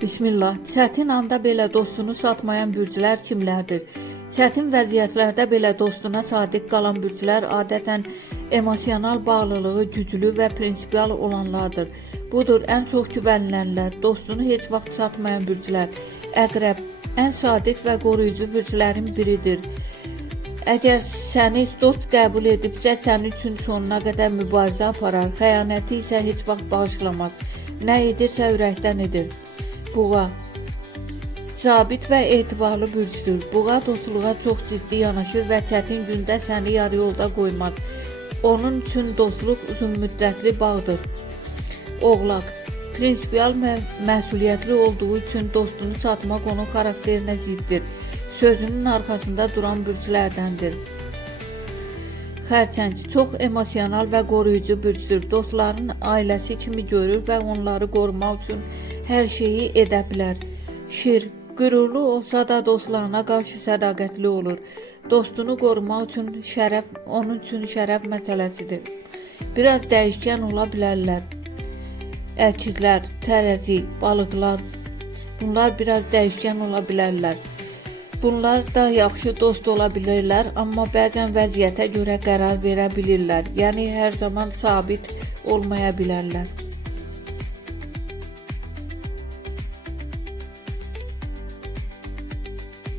Bismillah. Çətin anda belə dostunu satmayan bürclər kimlərdir? Çətin vəziyyətlərdə belə dostuna sadiq qalan bürclər adətən emosional bağlılığı güclü və prinsipial olanlardır. Budur, ən çox güvənilənlər, dostunu heç vaxt satmayan bürclər. Əqrəb, ən sadiq və qoruyucu bürclərin biridir. Əgər səni dost qəbul edibsə, sənin üçün sonuna qədər mübarizə aparar, xəyanəti isə heç vaxt bağışlamaz. Nə edirsə ürəkdən edir. Buğa, sabit və etibarlı bürcdür. Buğa dostluğa çox ciddi yanaşır və çətin gündə səni yarı yolda qoymaz. Onun üçün dostluq uzunmüddətli bağdır. Oğlaq, prinsipial məsuliyyətli olduğu üçün dostunu satmaq onun xarakterinə ziddir. Sözünün arxasında duran bürclərdəndir. Xərçəng, çox emosional və qoruyucu bürcdür. Dostların ailəsi kimi görür və onları qorumaq üçün hər şeyi edə bilər. Şir, qürurlu olsa da dostlarına qarşı sədaqətli olur. Dostunu qorumaq üçün onun üçün şərəf məsələsidir. Biraz dəyişkən ola bilərlər. Əkizlər, tərəzi, balıqlar, bunlar biraz dəyişkən ola bilərlər. Bunlar da yaxşı dost ola bilirlər, amma bəzən vəziyyətə görə qərar verə bilirlər. Yəni hər zaman sabit olmaya bilərlər.